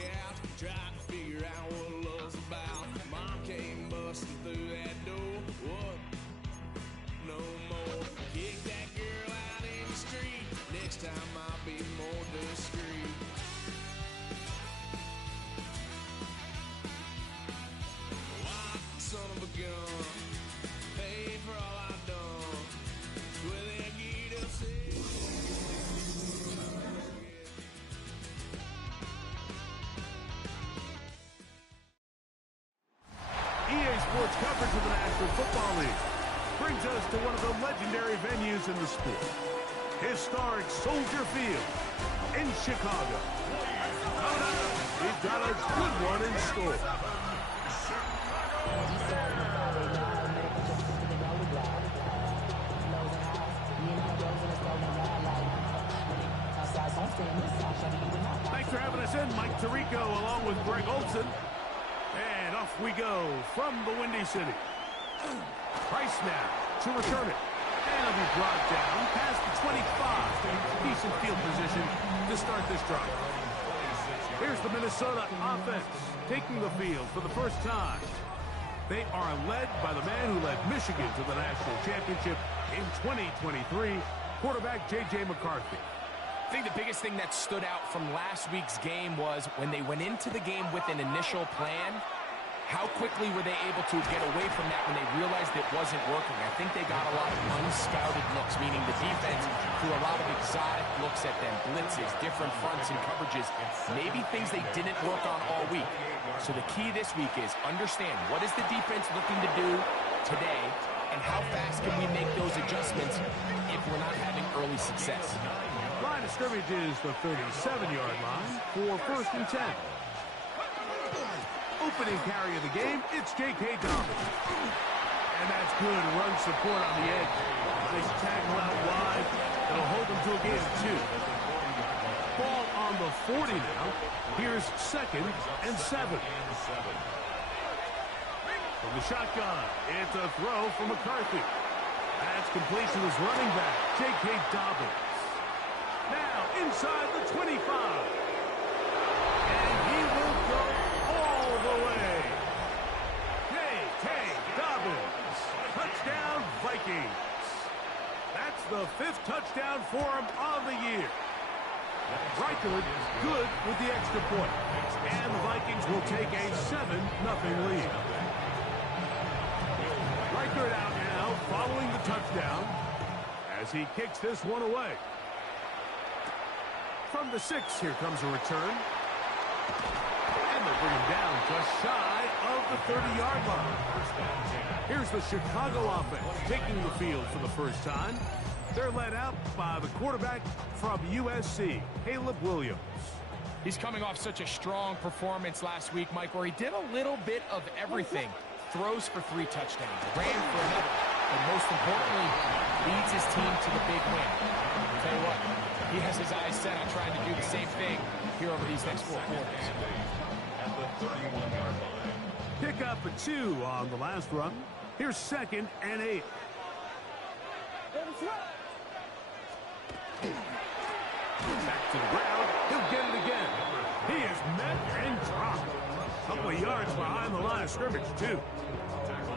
couch, trying to figure out what love's about. Mom came busting through that door. What? No more. Kick that girl out in the street. Next time I'll be more discreet. Wild son of a gun, pay for all I've done. Well, they get upset. EA Sports coverage of the National Football League brings us to one of the legendary venues in the sport, historic Soldier Field in Chicago. Coming up, we've got a good one in store. Thanks for having us in, Mike Tirico, along with Greg Olson. And off we go from the Windy City. Price now to return it. And it'll be brought down past the 25. Decent field position to start this drive. Here's the Minnesota offense taking the field for the first time. They are led by the man who led Michigan to the national championship in 2023, quarterback J.J. McCarthy. I think the biggest thing that stood out from last week's game was when they went into the game with an initial plan, how quickly were they able to get away from that when they realized it wasn't working? I think they got a lot of unscouted looks, meaning the defense threw a lot of exotic looks at them, blitzes, different fronts and coverages, maybe things they didn't work on all week. So the key this week is understand what is the defense looking to do today and how fast can we make those adjustments if we're not having early success. Line of scrimmage is the 37-yard line for 1st and 10. Opening carry of the game, it's J.K. Dobbins. And that's good run support on the edge. Nice tackle out wide. It'll hold them to a gain of 2. Ball on the 40 now. Here's 2nd and 7. From the shotgun, it's a throw from McCarthy. That's completion as running back, J.K. Dobbins. Now inside the 25. And he will go all the way. J.K. Dobbins. Touchdown, Vikings. That's the 5th touchdown for him on the year. Reichard good with the extra point. And the Vikings will take a 7-0 lead. Reichard out now following the touchdown as he kicks this one away. From the 6, here comes a return. And they'll bring him down just shy of the 30-yard line. Here's the Chicago offense taking the field for the first time. They're led out by the quarterback from USC, Caleb Williams. He's coming off such a strong performance last week, Mike, where he did a little bit of everything. Throws for 3 touchdowns, ran for another, and most importantly, leads his team to the big win. I'll tell you what, he has his eyes set on trying to do the same thing here over these next 4 quarters. Pick up a 2 on the last run. Here's 2nd and 8. Back to the ground. He'll get it again. He is met and dropped. A couple of yards behind the line of scrimmage, too.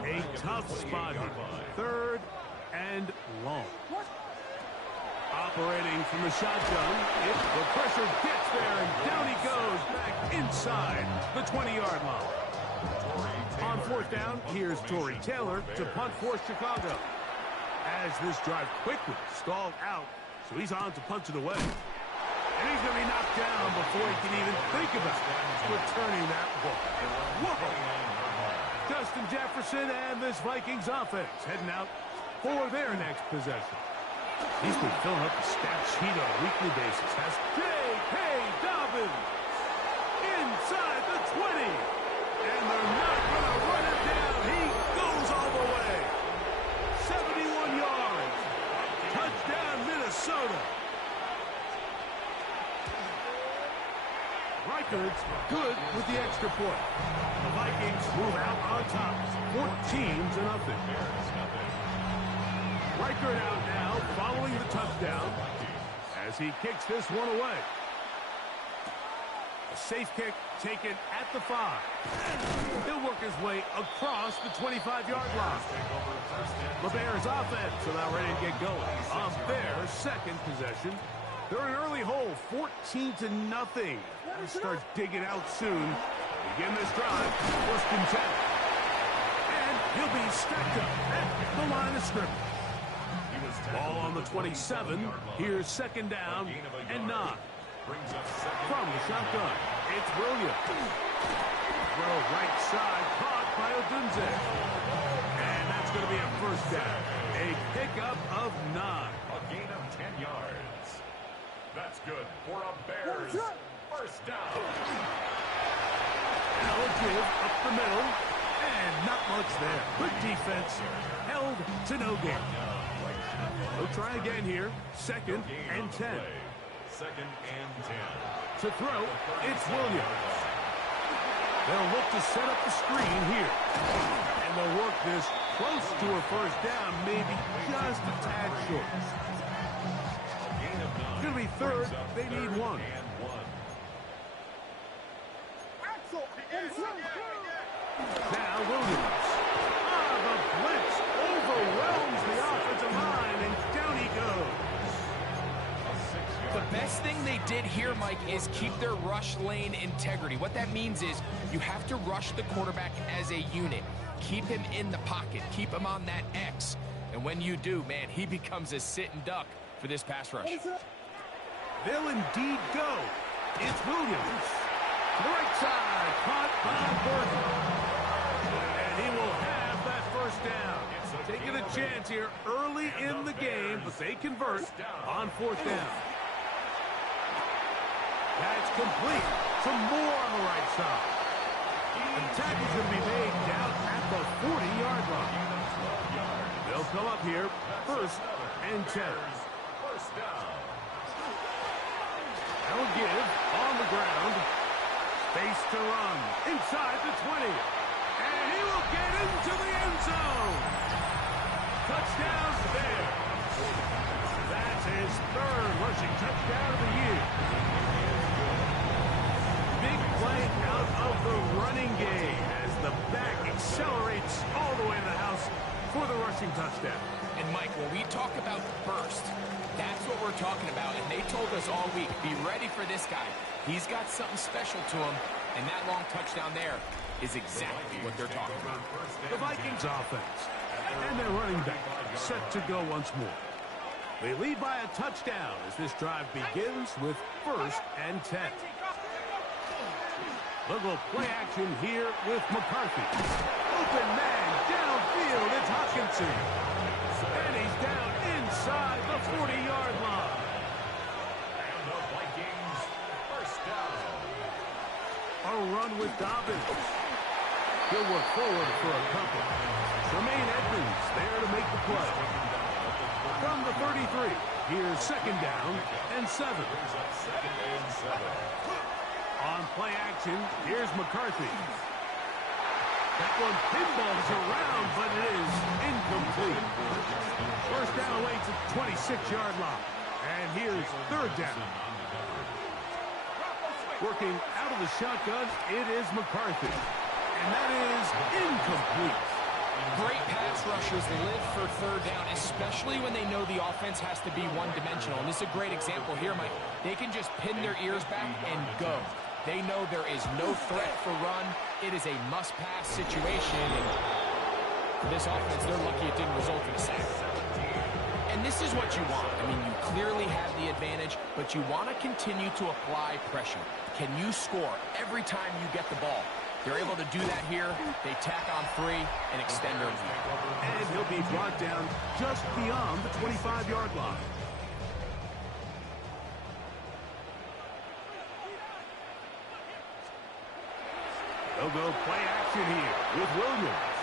A tough spot here. 3rd and long. Operating from the shotgun. If the pressure gets there, and down he goes back inside the 20-yard line. On 4th down, here's Torrey Taylor to punt for Chicago. As this drive quickly stalled out, so he's on to punch it away. And he's going to be knocked down before he can even think about returning that ball. Whoa! Justin Jefferson and this Vikings offense heading out for their next possession. He's been filling up the stat sheet on a weekly basis. Has J.K. Dobbins inside the 20. And they're not going to run him down. He goes all the way. 71 yards. Touchdown, Minnesota. Reichard's good with the extra point. The Vikings move out on top, 14-0. Reichard out now, following the touchdown, as he kicks this one away. A safe kick taken at the 5. He'll work his way across the 25-yard line. The Bears offense are now ready to get going on their second possession. They're an early hole, 14-0. Start digging out soon. Begin this drive, 1st and 10. And he'll be stacked up at the line of scrimmage. Ball on the 27. Here's 2nd down and 9. From the shotgun, it's Williams. Throw right side, caught by Odunze. And that's going to be a 1st down. A pickup of 9. A gain of 10 yards. That's good for a Bears 1st down. Now a give up the middle. And not much there. Good defense. Held to no gain. They'll try again here. 2nd and 10. 2nd and 10. To throw, it's Williams. They'll look to set up the screen here. And they'll work this close to a 1st down, maybe just a tad short. It's going to be 3rd. They need 1. Now Williams. The blitz overwhelms the offensive line, and down he goes. The best thing they did here, Mike, is keep their rush lane integrity. What that means is you have to rush the quarterback as a unit. Keep him in the pocket. Keep him on that X. And when you do, man, he becomes a sitting duck for this pass rush. They'll indeed go. It's Williams. To the right side, caught by Burton. And he will have that 1st down. Taking a chance here early in the game, but they convert on 4th down. That's complete. Some more on the right side. The tackle's going to be made down at the 40-yard line. They'll come up here, 1st and 10. They'll give on the ground. Space to run inside the 20. And he will get into the end zone. Touchdown there. That's his 3rd rushing touchdown of the year. Big play out of the running game as the back accelerates all the way to the house for the rushing touchdown. And Mike, when we talk about burst, that's what we're talking about. And they told us all week, be ready for this guy. He's got something special to him. And that long touchdown there is exactly what they're talking about. The Vikings offense and their running back set to go once more. They lead by a touchdown as this drive begins with 1st and 10. They'll go play action here with McCarthy. Open man downfield, it's Hawkinson. And he's down inside the 40-yard line. And the Vikings 1st down. A run with Dobbins. He'll work forward for a couple. Tremaine Edmonds there to make the play. From the 33, here's 2nd down and 7. On play action, here's McCarthy. That one pinballs around, but it is incomplete. 1st down awaits at the 26-yard line. And here's 3rd down. Working out of the shotgun, it is McCarthy. And that is incomplete. Great pass rushers live for 3rd down, especially when they know the offense has to be one-dimensional. And this is a great example here, Mike. They can just pin their ears back and go. They know there is no threat for run. It is a must-pass situation. And for this offense, they're lucky it didn't result in a sack. And this is what you want. I mean, you clearly have the advantage, but you want to continue to apply pressure. Can you score every time you get the ball? They're able to do that here. They tack on 3 and extend their lead. And he'll be brought down just beyond the 25-yard line. They'll go play action here with Williams.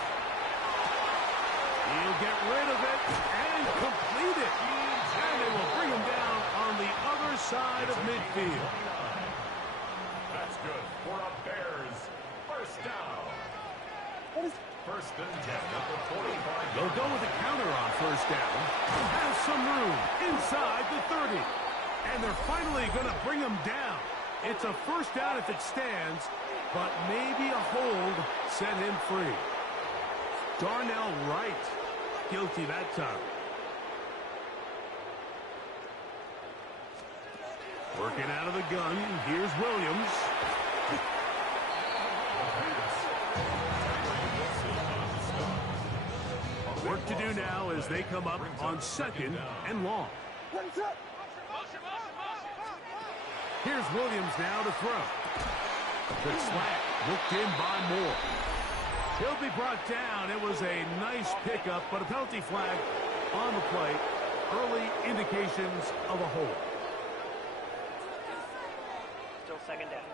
He'll get rid of it and complete it. And they will bring him down on the other side of midfield. That's good for a Bears 1st down. 1st and 10 at the 45. They'll go with a counter on 1st down. Has some room inside the 30. And they're finally going to bring him down It's a first down if it stands, but maybe a hold set him free. Darnell Wright, guilty that time. Working out of the gun, here's Williams. Work to do now as they come up on 2nd and long. Here's Williams now to throw. The slant looked in by Moore. He'll be brought down. It was a nice pickup, but a penalty flag on the play. Early indications of a hold. Still 2nd down.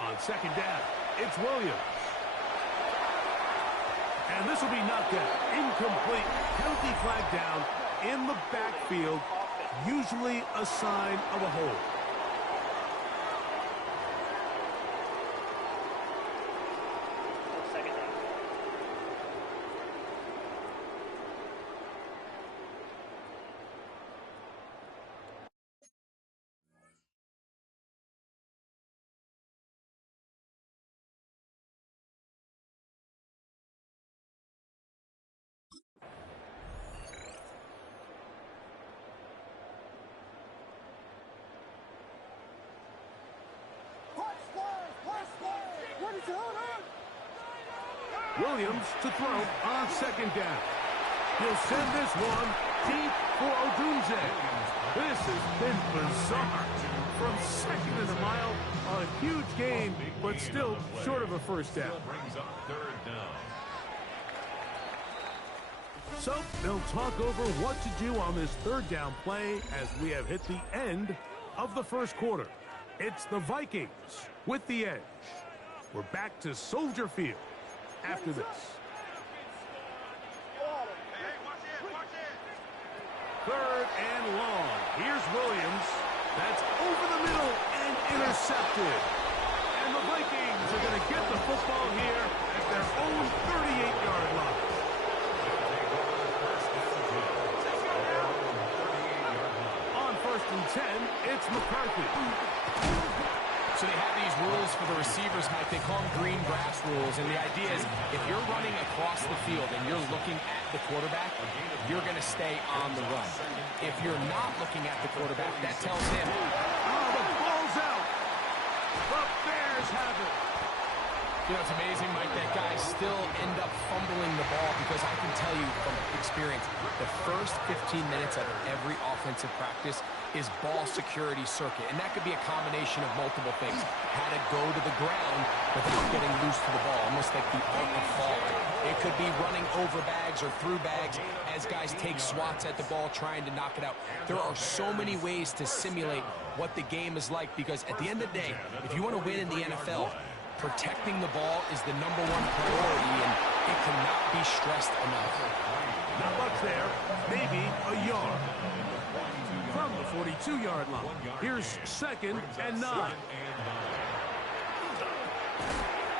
On 2nd down, it's Williams. And this will be knocked out. Incomplete. Penalty flag down in the backfield. Usually a sign of a hold. Still 2nd down. Williams to throw on 2nd down. He'll send this one deep for Odunze. This has been bizarre. From 2nd and a mile, a huge gain, but still short of a first down. So they'll talk over what to do on this 3rd down play as we have hit the end of the first quarter. It's the Vikings with the edge. We're back to Soldier Field after this. 3rd and long. Here's Williams. That's over the middle and intercepted. And the Vikings are going to get the football here at their own 38-yard line. On 1st and 10, it's McCarthy. So they have these rules for the receivers, Mike. They call them green grass rules. And the idea is if you're running across the field and you're looking at the quarterback, you're going to stay on the run. If you're not looking at the quarterback, that tells him, oh, the ball's out. The Bears have it. You know, it's amazing, Mike, that guys still end up fumbling the ball because I can tell you from experience, the first 15 minutes of every offensive practice is ball security circuit. And that could be a combination of multiple things. How to go to the ground without getting loose to the ball, almost like the art of falling. It could be running over bags or through bags as guys take swats at the ball trying to knock it out. There are so many ways to simulate what the game is like because at the end of the day, if you want to win in the NFL, protecting the ball is the #1 priority, and it cannot be stressed enough. Not much there. Maybe a yard. From the 42-yard line. Here's 2nd and 9.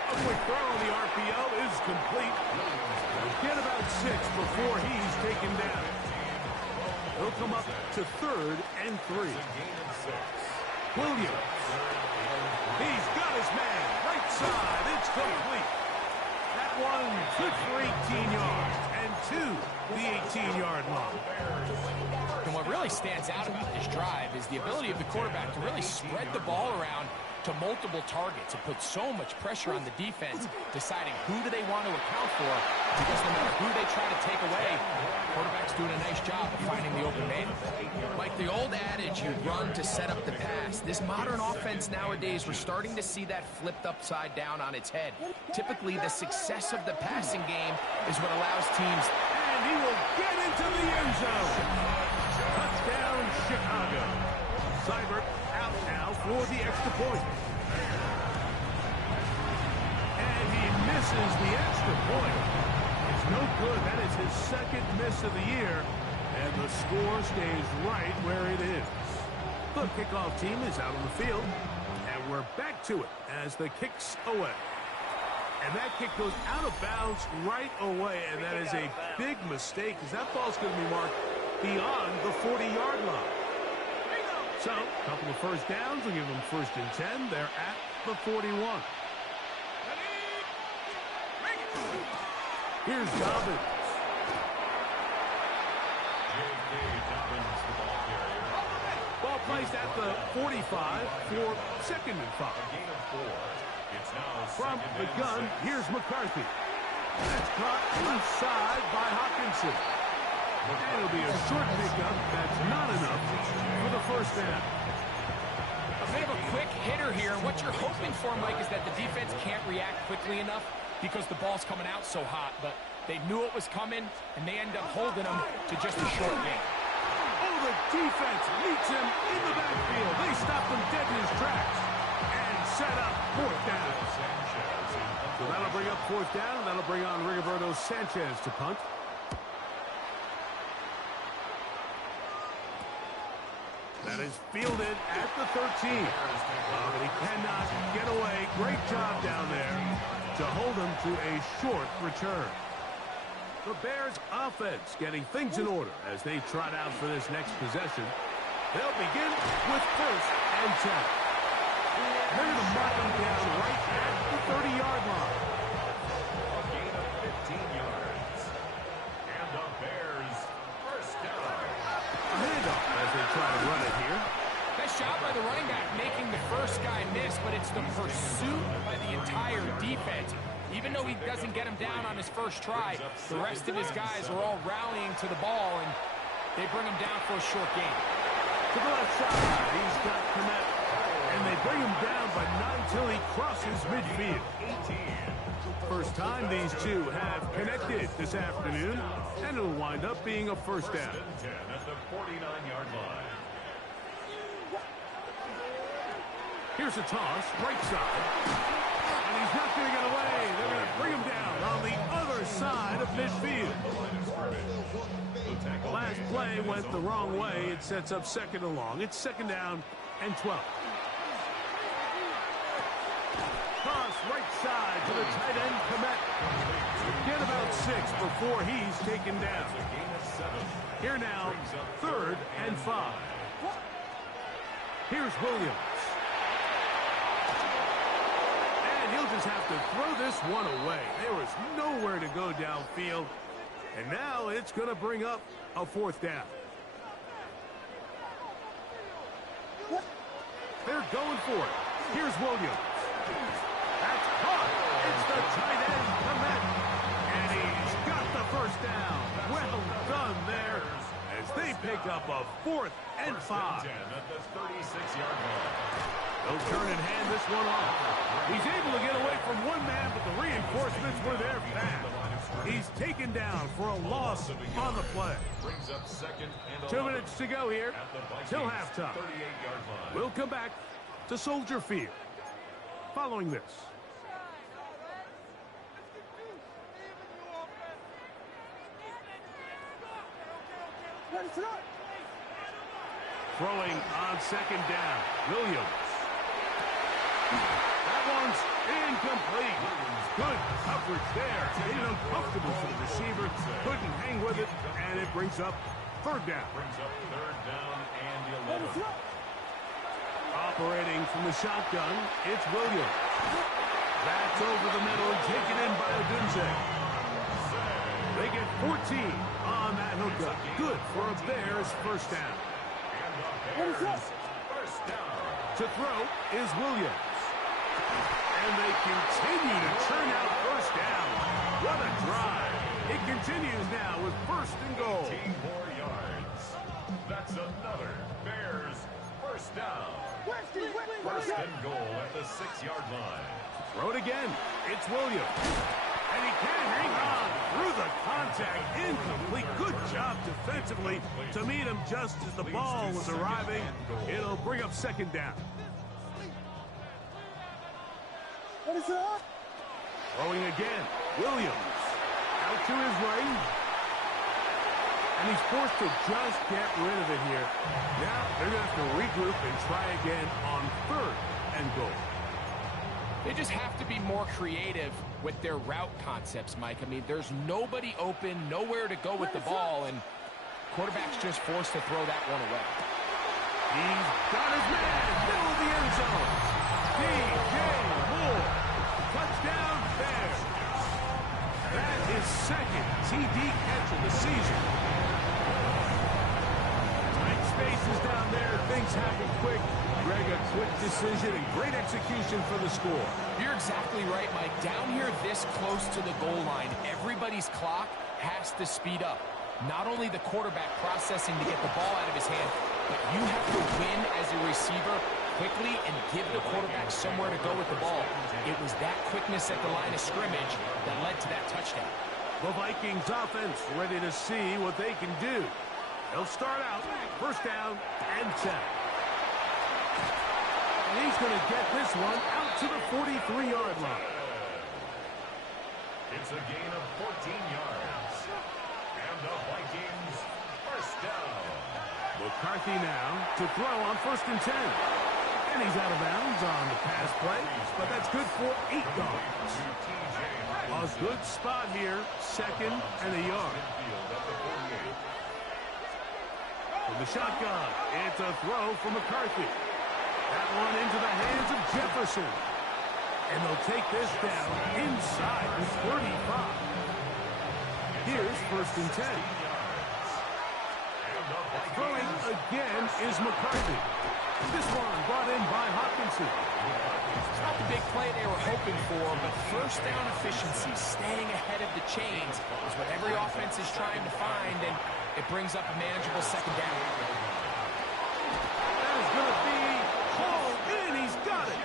A quick throw on the RPO is complete. Get about 6 before he's taken down. He'll come up to 3rd and 3. Williams. He's got his man. Right side. It's complete. That one good for 18 yards and to the 18-yard line. And what really stands out about this drive is the ability of the quarterback to really spread the ball around to multiple targets. It puts so much pressure on the defense, deciding who do they want to account for, because no matter who they try to take away, the quarterback's doing a nice job of finding the open man. Like the old adage, you run to set up the pass. This modern offense nowadays, we're starting to see that flipped upside down on its head. Typically, the success of the passing game is what allows teams. And he will get into the end zone. Touchdown, Chicago. Seibert out now for the extra point. And he misses the extra point. It's no good. That is his 2nd miss of the year. And the score stays right where it is. The kickoff team is out on the field. And we're back to it as the kick's away. And that kick goes out of bounds right away. And that is a big mistake because that ball's going to be marked beyond the 40-yard line. So, a couple of first downs will give them 1st and 10. They're at the 41. Here's Dobbins. Ball placed at the 45 for 2nd and 5. From the gun, here's McCarthy. That's caught left side by Hawkinson. And it'll be a short pickup. That's not enough for the 1st down. A bit of a quick hitter here. What you're hoping for, Mike, is that the defense can't react quickly enough because the ball's coming out so hot. But they knew it was coming, and they end up holding them to just a short game. Oh, the defense meets him in the backfield. They stop him dead in his tracks and set up 4th down. So that'll bring up 4th down, and that'll bring on Rigoberto Sanchez to punt. That is fielded at the 13. But he cannot get away. Great job down there to hold him to a short return. The Bears offense getting things in order as they trot out for this next possession. They'll begin with 1st and 10. They're going to mark them down right at the 30-yard line. A gain of 15 yards. And the Bears 1st down. A handoff as they try to run it here. Nice job by the running back making the first guy miss, but it's the pursuit by the entire defense. Even though he doesn't get him down on his first try, the rest of his guys are all rallying to the ball, and they bring him down for a short gain. To the left side, he's got Komet, and they bring him down, but not until he crosses midfield. 18. First time these two have connected this afternoon, and it'll wind up being a 1st down. 1st and 10 at the 49-yard line. Here's a toss, right side. And he's not going to get away. They're going to bring him down on the other side of midfield. Last play went the wrong way. It sets up 2nd and long. It's 2nd down and 12. Toss right side to the tight end, Komet. Get about 6 before he's taken down. Here now, 3rd and 5. Here's Williams. He'll just have to throw this one away. There was nowhere to go downfield. And now it's going to bring up a 4th down. They're going for it. Here's Williams. That's caught. It's the tight end, Komet. And he's got the 1st down. Well done there as they pick up a 4th and 5. 10 at the 36-yard line. They'll turn and hand this one off. He's able to get away from one man, but the reinforcements were there fast. He's taken down for a loss on the play. Brings up 2nd and 2 minutes to go here till halftime. 38-yard line. We'll come back to Soldier Field following this. Throwing on 2nd down, Williams. That one's incomplete. Good coverage there. Made it uncomfortable for the receiver. Couldn't hang with it, and it brings up 3rd down. Brings up 3rd down and 11. Operating from the shotgun, it's Williams. That's over the middle and taken in by Odunze. They get 14 on that hookup. Good for a Bears 1st down. And the Bears 1st down. To throw is Williams. And they continue to churn out 1st down. What a drive. It continues now with 1st and goal. 18 more yards. That's another Bears 1st down. 1st and goal at the 6-yard line. Throw it again. It's Williams. And he can hang on through the contact. Incomplete. Good job defensively to meet him just as the ball was arriving. It'll bring up 2nd down. Throwing again. Williams. Out to his right. And he's forced to just get rid of it here. Now they're going to have to regroup and try again on 3rd and goal. They just have to be more creative with their route concepts, Mike. I mean, there's nobody open, nowhere to go with the ball, and Quarterback's just forced to throw that one away. He's got his man, middle of the end zone. DJ Moore, touchdown Bears. That is second TD catch of the season. Tight spaces down there, things happen quick. Greg, a quick decision and great execution for the score. You're exactly right, Mike. Down here this close to the goal line, everybody's clock has to speed up. Not only the quarterback processing to get the ball out of his hand, but you have to win as a receiver quickly and give the quarterback somewhere to go with the ball. It was that quickness at the line of scrimmage that led to that touchdown. The Vikings offense ready to see what they can do. They'll start out first down and 10. And he's going to get this one out to the 43-yard line. It's a gain of 14 yards. And the Vikings first down. McCarthy now to throw on first and 10. And he's out of bounds on the pass play, but that's good for 8 yards. A good spot here, second and a yard. From the shotgun, it's a throw for McCarthy. That one into the hands of Jefferson. And they'll take this down inside the 35. Here's first and 10. Throwing again is McCarthy. This one brought in by Hopkinson. It's not the big play they were hoping for, but first down efficiency, staying ahead of the chains, is what every offense is trying to find, and it brings up a manageable second down. That is going to be hauled in. He's got it.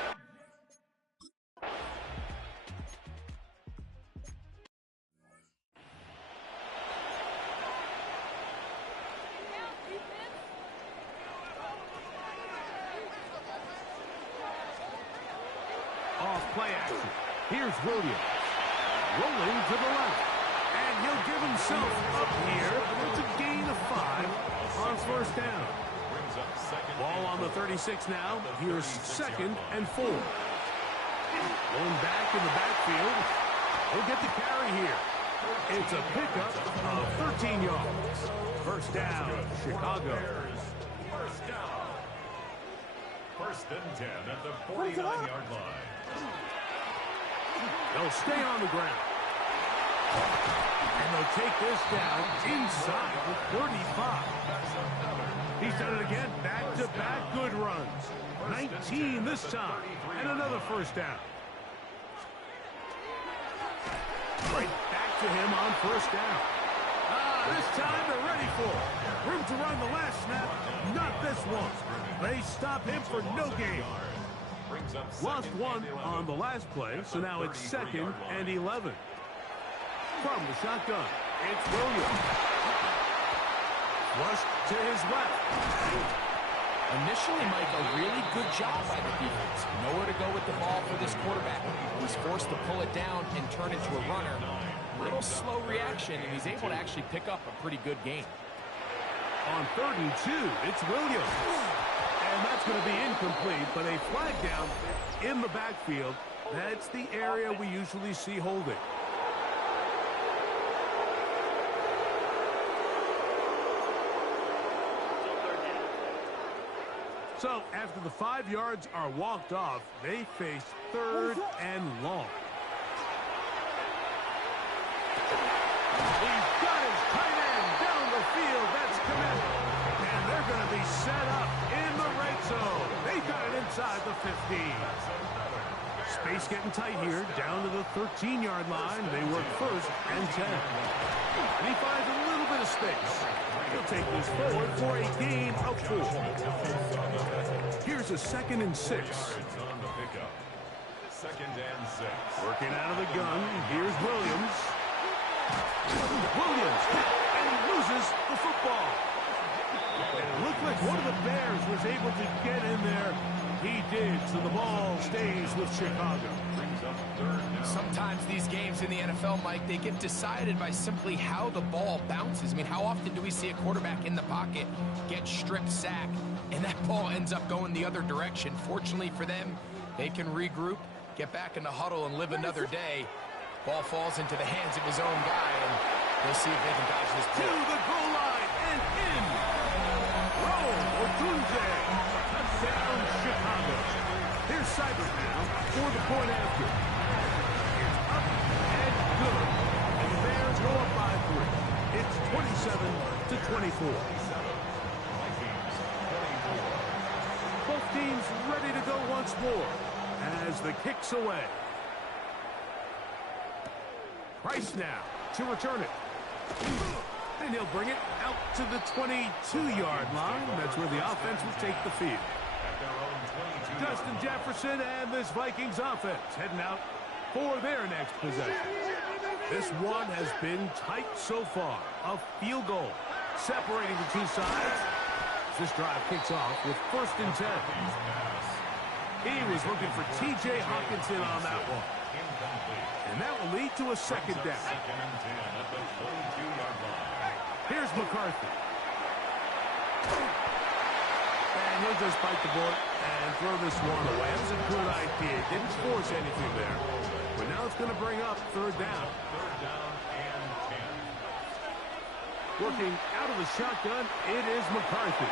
Off play action. Here's Williams. Rolling to the left. And he'll give himself up here. It's a gain of 5 on first down. Ball on the 36 now. Here's second and 4. Going back in the backfield. He'll get the carry here. It's a pickup of 13 yards. First down, Chicago. First down. First and 10 at the 49-yard line. They'll stay on the ground. And they'll take this down inside the 35. He's done it again. Back-to-back good runs. 19 this time. And another first down. Right back to him on first down. This time they're ready for it. Room to run the last snap. Not this one. They stop him for no gain. Lost one on the last play, so now it's second and 11. From the shotgun, it's Williams. Flushed to his left. Initially, Mike, a really good job by the defense. Nowhere to go with the ball for this quarterback. He's forced to pull it down and turn it to a runner. Little slow reaction, and he's able to actually pick up a pretty good gain. On 3rd and 2, it's Williams. And that's going to be incomplete, but a flag down in the backfield. That's the area we usually see holding. So after the 5 yards are walked off, they face 3rd and long. He's got his tight end down the field. That's committed. And they're going to be set up in the red zone. They got it inside the 15. Space getting tight here, down to the 13-yard line. They work first and 10. And he finds a little bit of space. He'll take this forward for a gain of 4. Here's a 2nd and 6. Second and 6. Working out of the gun. Here's Williams. Williams hit, and he loses the football. And it looked like one of the Bears was able to get in there. He did, so the ball stays with Chicago. Sometimes these games in the NFL, Mike, they get decided by simply how the ball bounces. I mean, how often do we see a quarterback in the pocket get strip sacked, and that ball ends up going the other direction? Fortunately for them, they can regroup, get back in the huddle, and live another day. Ball falls into the hands of his own guy, and we'll see if they can dodge this To ball. the goal line, and Odunze. Touchdown, Chicago. Here's Seibert now for the point after. It's up and good. And the Bears go up by 3. It's 27-24. Both teams ready to go once more as the kick's away. Price now to return it. And he'll bring it out to the 22-yard line. That's where the offense will take the field. Justin Jefferson and this Vikings offense heading out for their next possession. This one has been tight so far. A field goal separating the two sides. This drive kicks off with 1st and 10. He was looking for T.J. Hawkinson on that one. And that will lead to a 2nd down. Here's McCarthy. And he'll just bite the bullet and throw this one away. It was a good idea. Didn't force anything there. But now it's going to bring up 3rd down. Working out of the shotgun, it is McCarthy.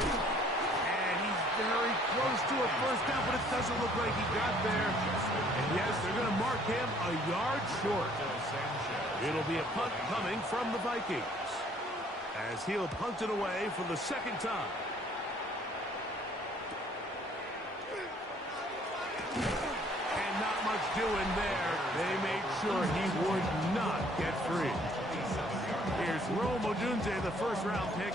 And he's very close to a 1st down, but it doesn't look like he got there. And yes, they're going to mark him a yard short. It'll be a punt coming from the Vikings, as he'll punt it away for the 2nd time. And not much doing there. They made sure he would not get free. Here's Rome Odunze, the 1st-round pick,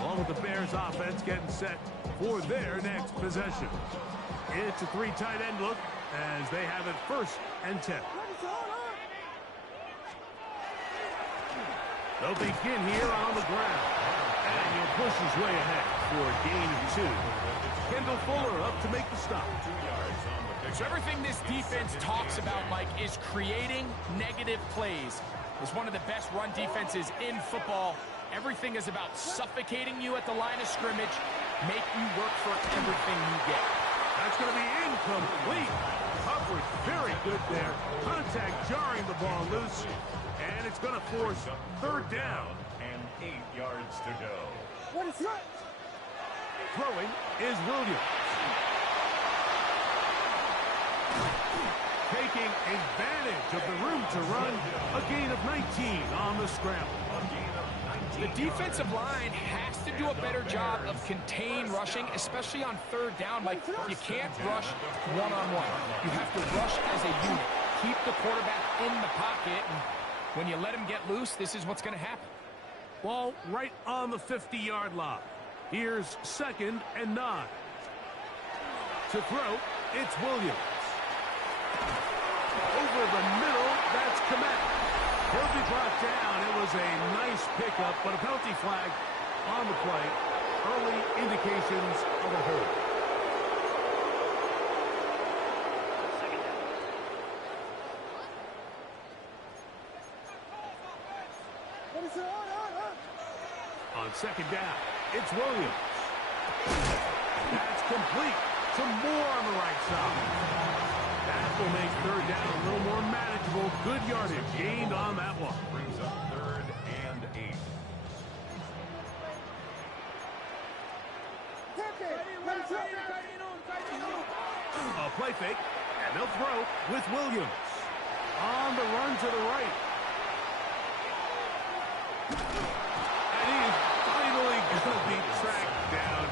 along with the Bears offense getting set for their next possession. It's a 3 tight end look as they have it 1st and 10. They'll begin here on the ground. And he'll push his way ahead for a gain of 2. Kendall Fuller up to make the stop. So everything this defense talks about, Mike, is creating negative plays. It's one of the best run defenses in football. Everything is about suffocating you at the line of scrimmage, make you work for everything you get. That's going to be incomplete. Coverage very good there. Contact jarring the ball loose. And it's going to force 3rd down. And 8 yards to go. What is that? Throwing is Williams. Taking advantage of the room to run. A gain of 19 on the scramble. The defensive line has to do a better job of contain rushing, especially on 3rd down. Like, you can't rush one-on-one. You have to rush as a unit. Keep the quarterback in the pocket, and when you let him get loose, this is what's going to happen. Ball right on the 50-yard line. Here's 2nd and 9. To throw, it's Williams. Over the middle, that's Komet. He'll be brought down. It was a nice pickup, but a penalty flag on the play. Early indications of a hold. 2nd down. On 2nd down, it's Williams. That's complete. Some more on the right side. That will make 3rd down a little more manageable. Good yardage gained on that one. Brings up 3rd and 8. A play fake, and they'll throw with Williams. On the run to the right. And he is finally going to be tracked down.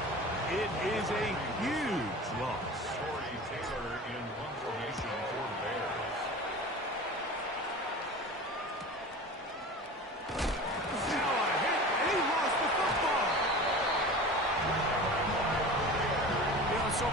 It is a huge loss. Torrey Taylor in one formation for the Bears. Now a hit, and he lost the football. You know, so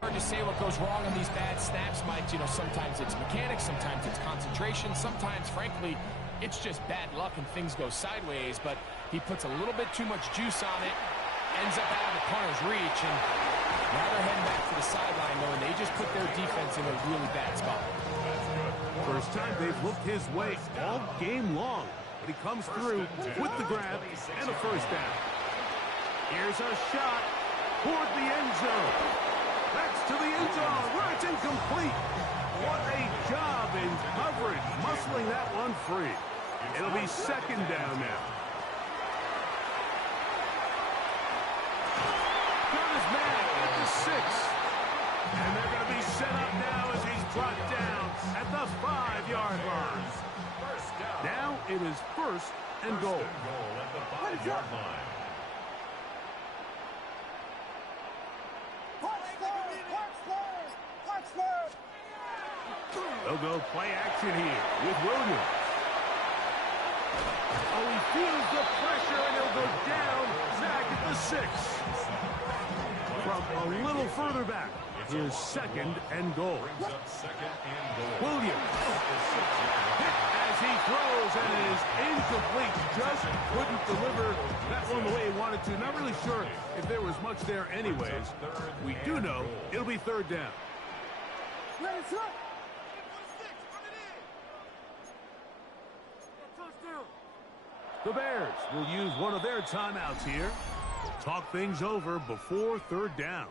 hard to say what goes wrong on these bad snaps, Mike. You know, sometimes it's mechanics, sometimes it's concentration, sometimes, frankly, it's just bad luck and things go sideways, but he puts a little bit too much juice on it, ends up out of the punter's reach, and now they're heading back to the sideline knowing they just put their defense in a really bad spot. First time they've looked his way all game long, but he comes through with the grab and a 1st down. Here's a shot toward the end zone. That's to the end zone where it's incomplete. What a job in coverage, muscling that one free. It'll be second down now. Got his man at the 6. And they're going to be set up now as he's brought down at the 5-yard line. Now it is first and goal. At the 5-yard line. They'll go play action here with Williams. Oh, he feels the pressure, and he'll go down back at the 6. From a little further back, here's second and goal. Williams hit as he throws, and it is incomplete. Just couldn't deliver that one the way he wanted to. Not really sure if there was much there anyways. We do know it'll be third down. The Bears will use one of their timeouts here to talk things over before third down.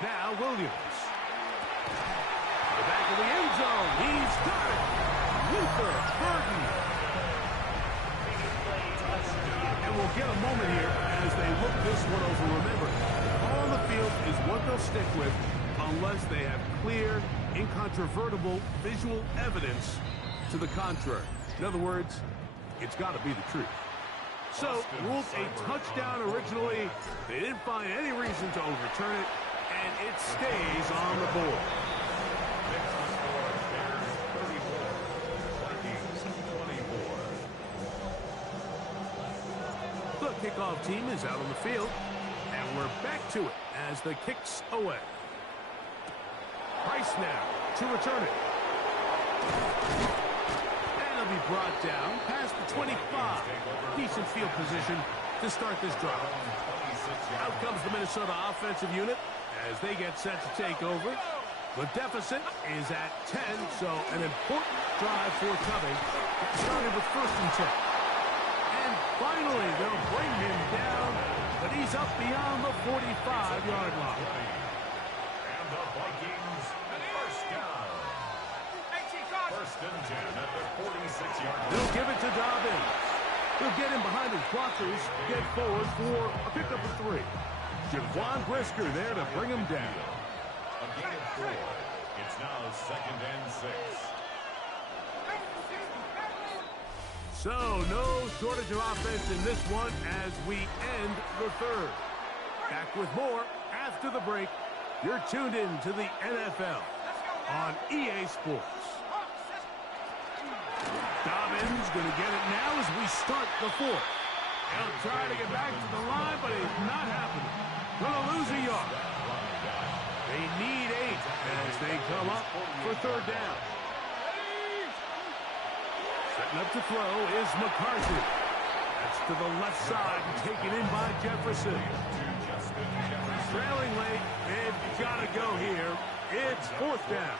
Now Williams. The back of the end zone. He's got it. Luther Burden. And we'll get a moment here as they look this one over. Remember, all on the field is what they'll stick with unless they have clear, incontrovertible visual evidence to the contrary. In other words, it's got to be the truth. So, ruled a touchdown originally. They didn't find any reason to overturn it, and it stays on the board. The kickoff team is out on the field, and we're back to it as the kick's away. Price now to return it. Be brought down past the 25. Decent field position to start this drive. Out comes the Minnesota offensive unit as they get set to take over. The deficit is at 10, so an important drive forthcoming. Started with first and 10. And finally, they'll bring him down, but he's up beyond the 45-yard line. And the Vikings first down. First and 10 at the 46-yard line. They'll give it to Dobbins. They'll get him behind his blockers, get forward for a pickup of 3. Jaquan Brisker there to bring him down. A gain of 4. It's now second and 6. So, no shortage of offense in this one as we end the third. Back with more after the break. You're tuned in to the NFL on EA Sports. Dobbins going to get it now as we start the fourth. He'll try to get back to the line, but it's not happening. Going to lose a yard. They need 8 as they come up for third down. Setting up to throw is McCarthy. That's to the left side, taken in by Jefferson. Trailing late, they've got to go here. It's fourth down.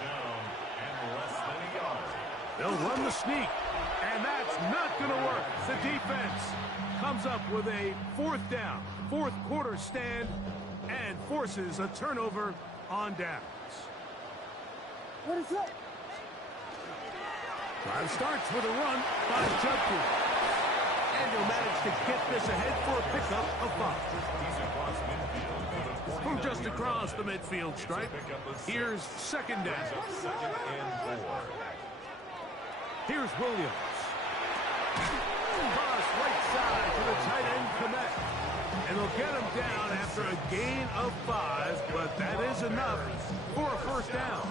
They'll run the sneak, and that's not going to work. The defense comes up with a fourth down, fourth quarter stand, and forces a turnover on downs. What is that? Drive starts with a run by Judkins. And he'll manage to get this ahead for a pickup of 5. From just across the midfield stripe, here's second down. Here's Williams. Cross right side to the tight end Komet. And they'll get him down after a gain of 5, but that is enough for a first down.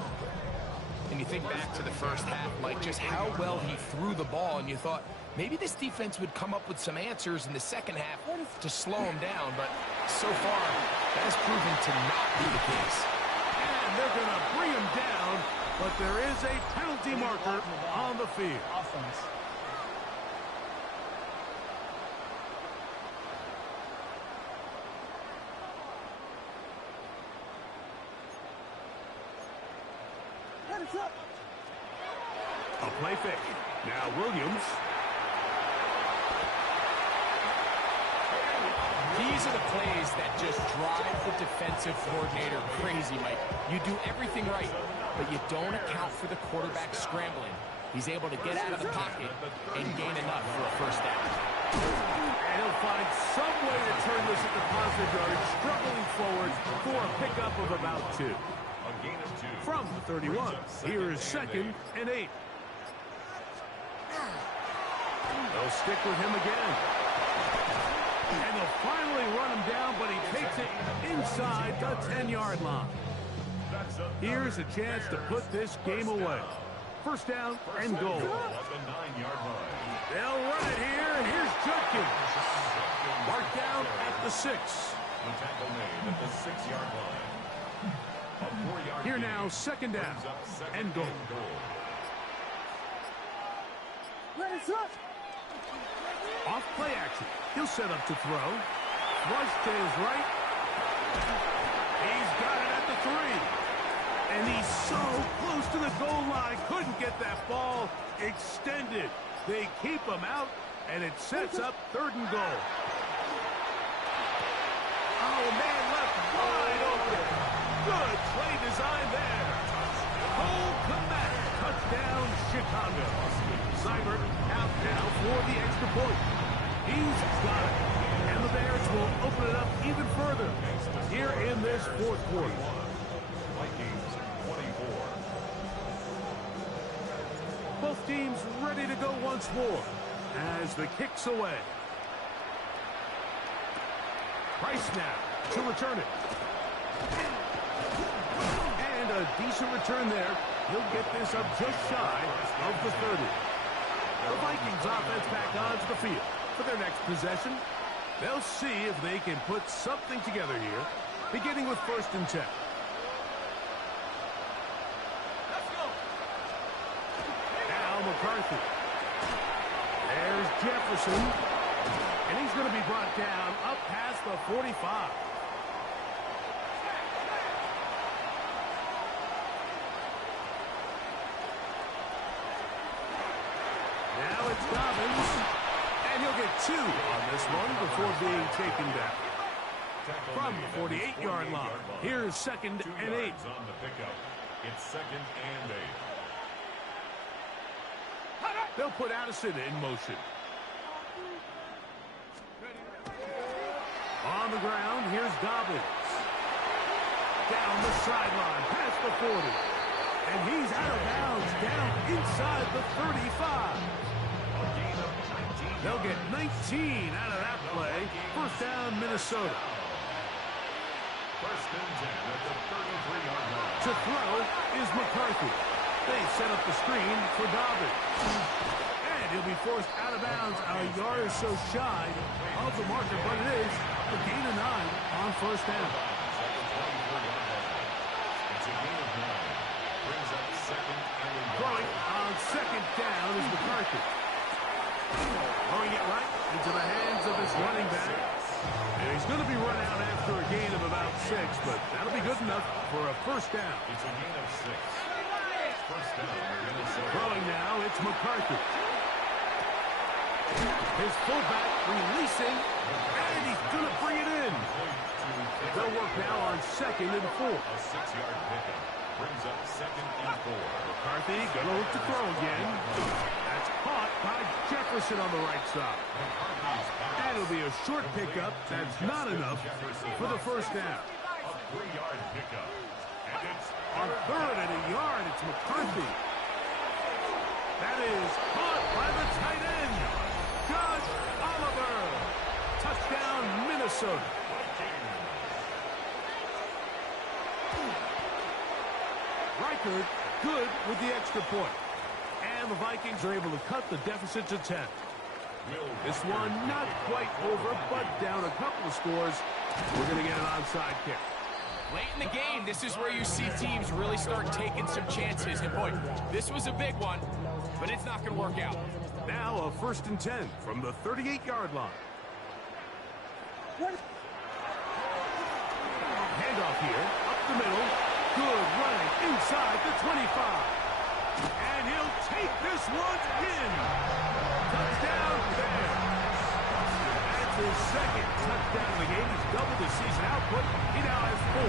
And you think back to the first half, Mike, just how well he threw the ball, and you thought maybe this defense would come up with some answers in the second half to slow him down, but so far, that has proven to not be the case. And they're going to bring him down, but there is a penalty marker on the field. Offense. A play fake. Now Williams. These are the plays that just drive the defensive coordinator crazy, Mike. You do everything right, but you don't account for the quarterback scrambling. He's able to get out of the pocket and gain enough for a first down. And he'll find some way to turn this into positive yards, struggling forward for a pickup of about 2. A gain of 2. From the 31, here is 2nd and 8. They'll stick with him again. And they'll finally run him down, but he takes it inside the 10-yard line. Here's a chance to put this game away. First down and goal. At the 9-yard line. They'll run it here, and here's Judkins. Marked down at the 6. The tackle made at the 6-yard line. A 4-yard Here gain now, 2nd down brings up second and goal. Off play action. He'll set up to throw. Rush to his right. He's got it at the 3. And he's so close to the goal line. Couldn't get that ball extended. They keep him out, and it sets up 3rd and goal. Oh, man, left wide open. Good play design there. Cole Kmet, touchdown, Chicago. Seibert out now for the extra point. He's got it. And the Bears will open it up even further here in this 4th quarter. Vikings 24. Both teams ready to go once more as the kick's away. Price now to return it. And a decent return there. He'll get this up just shy of the 30. The Vikings offense back onto the field for their next possession. They'll see if they can put something together here, beginning with 1st and 10. Now McCarthy. There's Jefferson. And he's going to be brought down up past the 45. Now it's Dobbins. And he'll get 2 on this one before being taken down. From the 48-yard line, here's 2nd and 8. On the pickup. It's 2nd and 8. They'll put Addison in motion. On the ground, here's Dobbins. Down the sideline, past the 40. And he's out of bounds, down inside the 35. They'll get 19 out of that play. First down, Minnesota. 1st and 10 at the 33-yard line. To throw is McCarthy. They set up the screen for Dobbins. And he'll be forced out of bounds a yard or so shy of the marker, but it is a gain of 9 on first down. It's a gain of 9. Brings up 2nd and 1. Throwing on 2nd down is McCarthy. Throwing it right into the hands of his running back. And he's going to be run out after a gain of about 6, but that'll be good enough for a first down. It's a gain of 6. First down, Minnesota. Throwing now, it's McCarthy. His fullback releasing, and he's going to bring it in. They'll work now on 2nd and 4. A 6-yard pickup. Brings up 2nd and 4. McCarthy going to look to throw again. That's caught by Jefferson on the right side. And it'll be a short pickup. That's not enough for the first down. A 3-yard pickup. And it's On 3rd and a yard, it's McCarthy. That is caught by the tight end, Gus Oliver. Touchdown, Minnesota. Reichard good with the extra point. And the Vikings are able to cut the deficit to 10. This one not quite over, but down a couple of scores. We're going to get an onside kick. Late in the game, this is where you see teams really start taking some chances. And boy, this was a big one, but it's not going to work out. Now a 1st and 10 from the 38-yard line. Handoff here, up the middle. Good running inside the 25. And he'll take this one in. Touchdown Bears. That's his second touchdown of the game. He's doubled his season output. He now has 4.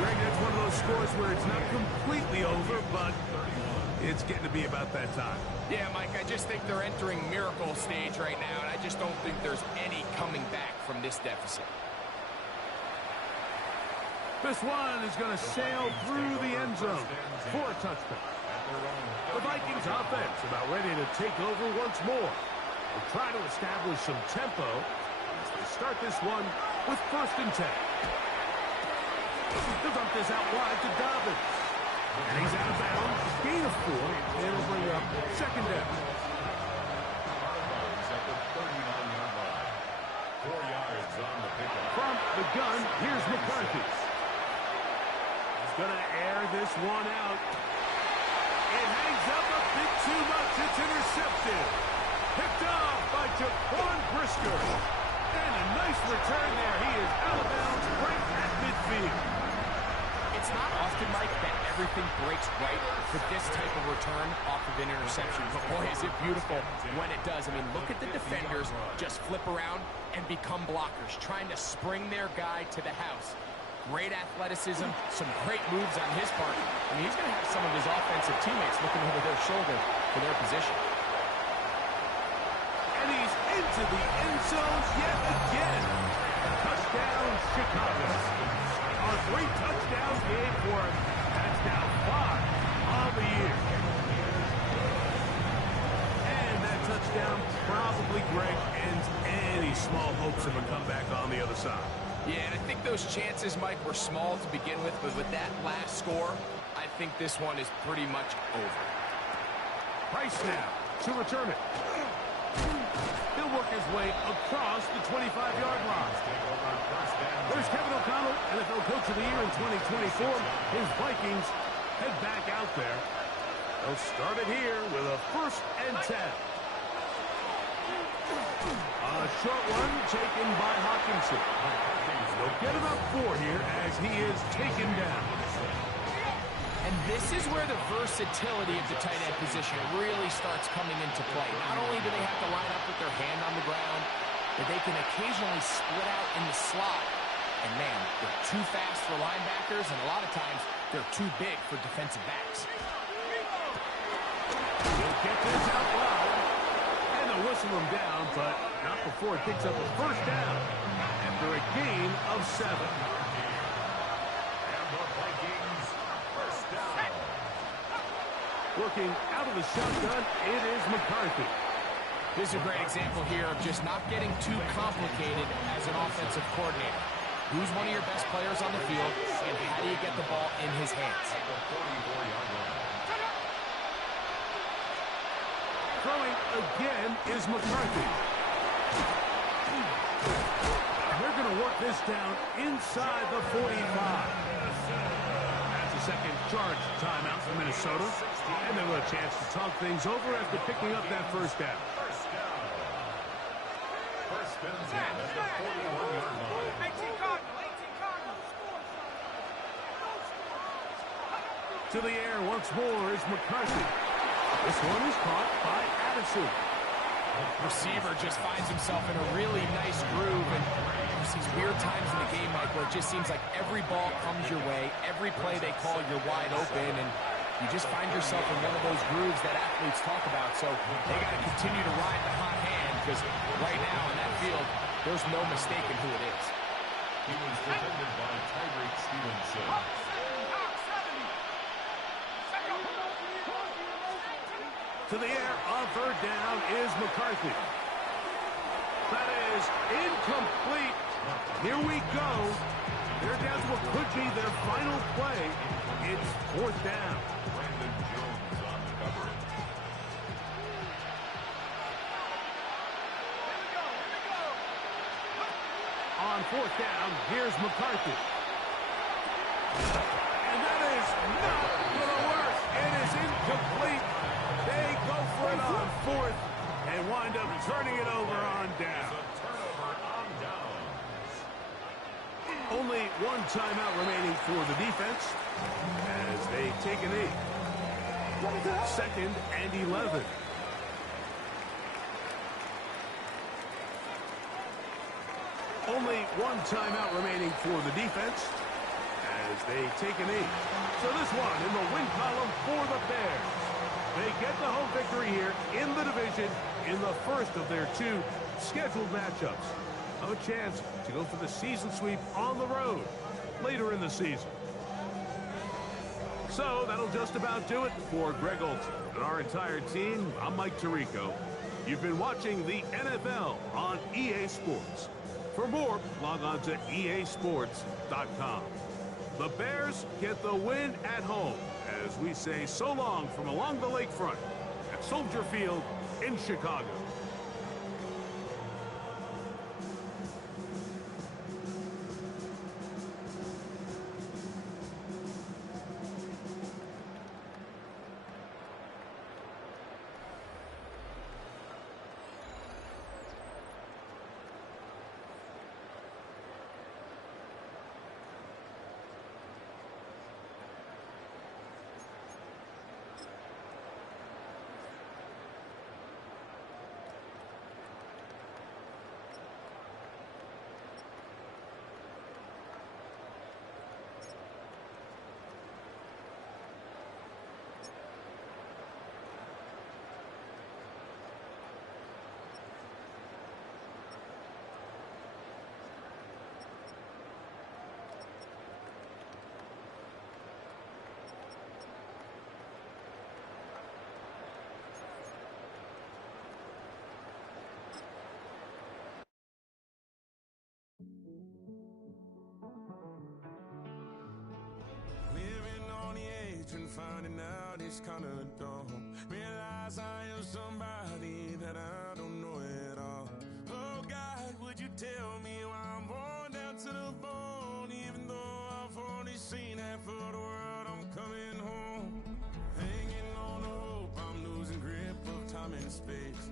Greg, that's one of those scores where it's not completely over, but it's getting to be about that time. Yeah, Mike, I just think they're entering miracle stage right now, and I just don't think there's any coming back from this deficit. This one is going to sail through the end zone for a touchdown. The Vikings offense about ready to take over once more. They'll try to establish some tempo as they start this one with 1st and 10. They'll dump this out wide to Dobbins. And he's out of bounds. Gain of 4. And it'll bring up 2nd down. 4 yards on the pickup. From the gun, here's McCarthy. He's going to air this one out. It hangs up a bit too much. It's intercepted. Picked off by Jaquan Brisker. And a nice return there. He is out of bounds right at midfield. It's not often, Mike, that everything breaks right for this type of return off of an interception. But boy, is it beautiful when it does. I mean, look at the defenders just flip around and become blockers, trying to spring their guy to the house. Great athleticism, some great moves on his part. I mean, he's going to have some of his offensive teammates looking over their shoulder for their position. And he's into the end zone yet again. Touchdown, Chicago. A 3-touchdown game for him. That's now 5 on the year. And that touchdown probably, Greg, ends any small hopes of a comeback on the other side. Yeah, and I think those chances, Mike, were small to begin with, but with that last score, I think this one is pretty much over. Price now to return it. He'll work his way across the 25-yard line. There's Kevin O'Connell, NFL Coach of the Year in 2024. His Vikings head back out there. They'll start it here with a 1st and 10. A short one taken by Hawkinson. They'll get about 4 here as he is taken down. And this is where the versatility of the tight end position really starts coming into play. Not only do they have to line up with their hand on the ground, but they can occasionally split out in the slot. And man, they're too fast for linebackers, and a lot of times they're too big for defensive backs. He'll get this out loud. And they'll whistle him down, but not before it picks up a 1st down after a gain of 7. Working out of the shotgun, it is McCarthy. This is a great example here of just not getting too complicated as an offensive coordinator. Who's one of your best players on the field, and how do you get the ball in his hands? Throwing again is McCarthy. And they're going to work this down inside the 45. That's a second charge timeout for Minnesota. And they will have a chance to talk things over after picking up that 1st down. 1st and 10 at the 41-yard line. 18 Cardinals. To the air once more is McCarthy. This one is caught by Addison. Receiver just finds himself in a really nice groove, and there's these weird times in the game, Mike, where it just seems like every ball comes your way, every play they call, you're wide open, and you just find yourself in one of those grooves that athletes talk about. So they got to continue to ride the hot hand, because right now in that field, there's no mistaking who it is. He was defended by Tyreek Stevenson. To the air on 3rd down is McCarthy. That is incomplete. Here we go. They're down to what could be their final play. It's fourth down. Brandon Jones on the coverage. On fourth down, here's McCarthy. And that is not going to work. It is incomplete. They go for it on fourth and wind up turning it over on down. A turnover on downs. Only one timeout remaining for the defense as they take a knee. 2nd and 11. Only one timeout remaining for the defense as they take a knee. So this one in the win column for the Bears. They get the home victory here in the division in the first of their 2 scheduled matchups. A chance to go for the season sweep on the road later in the season. So that'll just about do it for Greg Olson and our entire team. I'm Mike Tirico. You've been watching the NFL on EA Sports. For more, log on to easports.com. The Bears get the win at home as we say so long from along the lakefront at Soldier Field in Chicago. And finding out it's kind of dumb. Realize I am somebody that I don't know at all. Oh God, would you tell me why I'm worn down to the bone? Even though I've only seen half of the world, I'm coming home. Hanging on to hope, I'm losing grip of time and space.